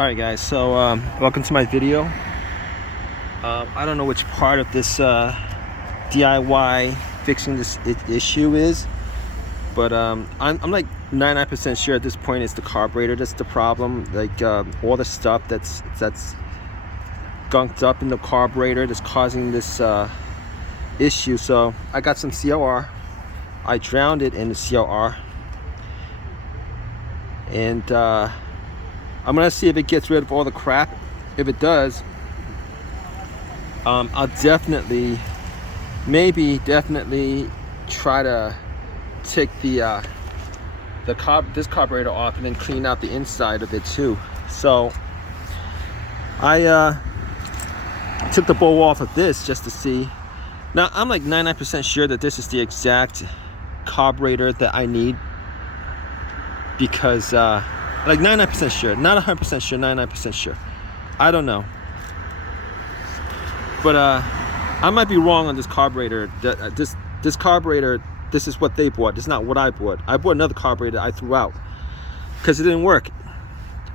Alright guys, so welcome to my video. I don't know which part of this DIY fixing this issue is, but I'm like 99% sure at this point it's the carburetor that's the problem. Like all the stuff that's gunked up in the carburetor that's causing this issue. So I got some CLR. I drowned it in the CLR, and I'm gonna see if it gets rid of all the crap. If it does, I'll definitely try to take this carburetor off and then clean out the inside of it too. So I took the bowl off of this just to see. Now I'm like 99% sure that this is the exact carburetor that I need, because like 99% sure, not 100% sure, 99% sure. I don't know, but I might be wrong on this carburetor. This carburetor, this is what they bought. This is not what I bought. I bought another carburetor I threw out because it didn't work.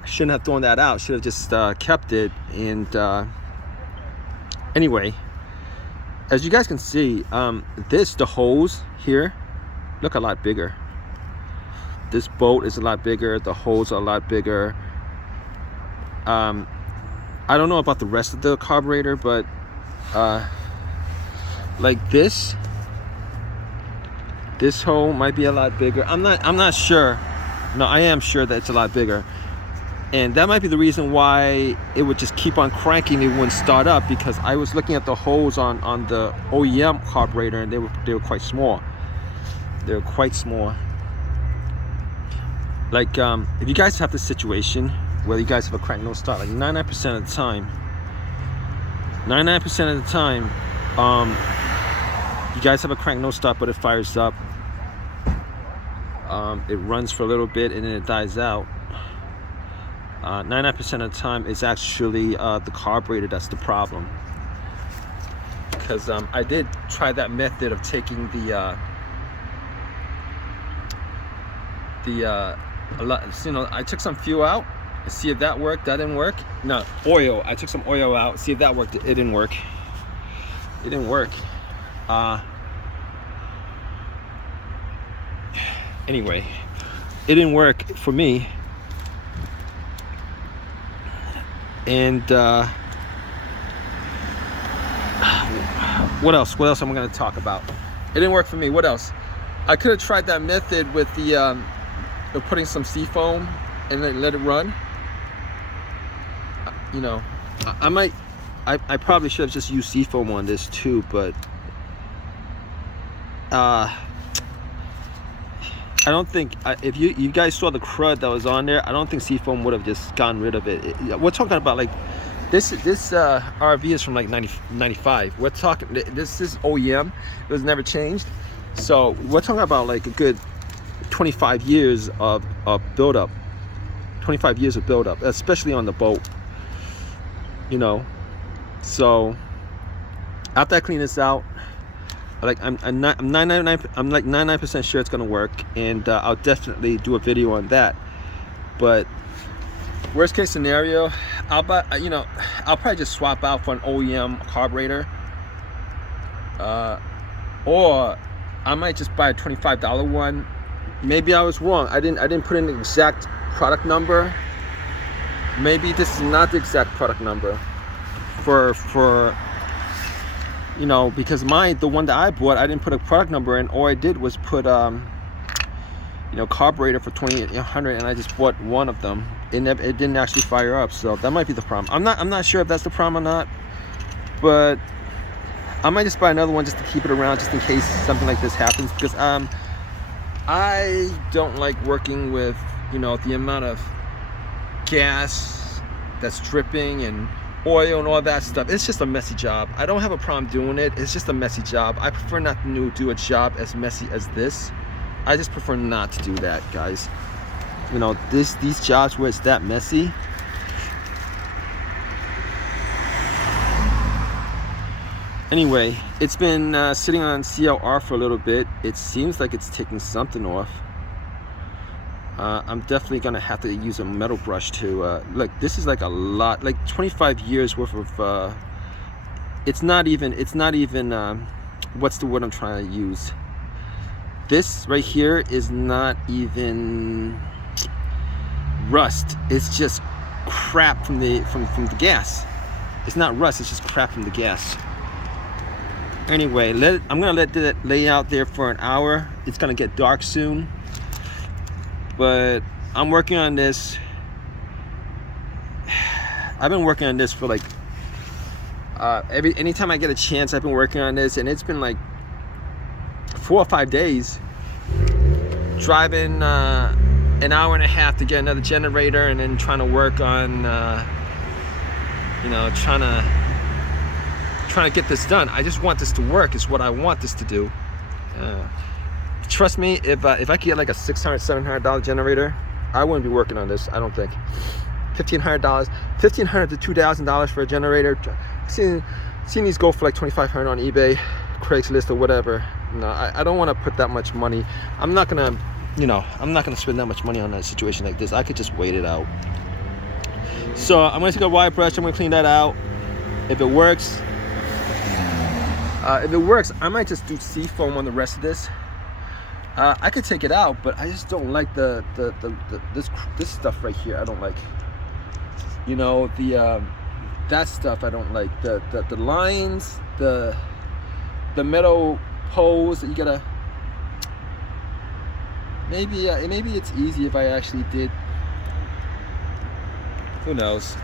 I shouldn't have thrown that out. Should have just kept it. And anyway, as you guys can see, the hose here look a lot bigger. This bolt is a lot bigger. The holes are a lot bigger. I don't know about the rest of the carburetor, but like this hole might be a lot bigger. I'm not sure. No, I am sure that it's a lot bigger, and that might be the reason why it would just keep on cranking. It wouldn't start up, because I was looking at the holes on the OEM carburetor, and they were quite small. They're quite small. Like if you guys have this situation where you guys have a crank no start, like 99% of the time, you guys have a crank no start, but it fires up. It runs for a little bit and then it dies out. 99% of the time, it's actually the carburetor that's the problem. Because I did try that method of taking I took some fuel out and see if that worked. That didn't work. No, oil. I took some oil out, see if that worked. It didn't work. It didn't work. Anyway, it didn't work for me. And what else? What else am I going to talk about? It didn't work for me. What else? I could have tried that method with the putting some seafoam and then let it run. You know, I probably should have just used seafoam on this too, but I don't think, if you guys saw the crud that was on there, I don't think seafoam would have just gotten rid of it. We're talking about like this RV is from like 95. We're talking, this is OEM. It was never changed. So we're talking about like a good 25 years of buildup. 25 years of buildup, especially on the boat. You know, so after I clean this out, like I'm like 99% sure it's gonna work, and I'll definitely do a video on that. But worst case scenario, I'll probably just swap out for an OEM carburetor, or I might just buy a $25 one. Maybe I was wrong. I didn't put in the exact product number. Maybe this is not the exact product number for you know, because the one that I bought, I didn't put a product number in. All I did was put you know, carburetor for $2,800, and I just bought one of them. It didn't actually fire up, so that might be the problem. I'm not sure if that's the problem or not, but I might just buy another one just to keep it around, just in case something like this happens, because I don't like working with, you know, the amount of gas that's dripping and oil and all that stuff. It's just a messy job. I don't have a problem doing it. It's just a messy job. I prefer not to do a job as messy as this. I just prefer not to do that, guys. You know, these jobs where it's that messy, anyway, it's been sitting on CLR for a little bit. It seems like it's taking something off. I'm definitely gonna have to use a metal brush to look. This is like a lot, like 25 years worth of it's not even what's the word I'm trying to use? This right here is not even rust. It's just crap from the gas. It's not rust, it's just crap from the gas. Anyway, I'm gonna let that lay out there for an hour. It's gonna get dark soon, but I'm working on this. I've been working on this for like anytime I get a chance, I've been working on this, and it's been like 4 or 5 days driving an hour and a half to get another generator, and then trying to work on you know, trying to get this done. I just want this to work. Is what I want this to do. Trust me, if I could get like a $600, $700 generator, I wouldn't be working on this. I don't think. $1,500 to $2,000 for a generator. Seen these go for like $2,500 on eBay, Craigslist, or whatever. No, I don't want to put that much money. I'm not gonna spend that much money on a situation like this. I could just wait it out. So I'm gonna take a wire brush. I'm gonna clean that out. If it works, I might just do seafoam on the rest of this. I could take it out, but I just don't like this stuff right here. I don't like, you know, that stuff. I don't like the lines, the metal poles that you gotta. Maybe it's easy if I actually did. Who knows?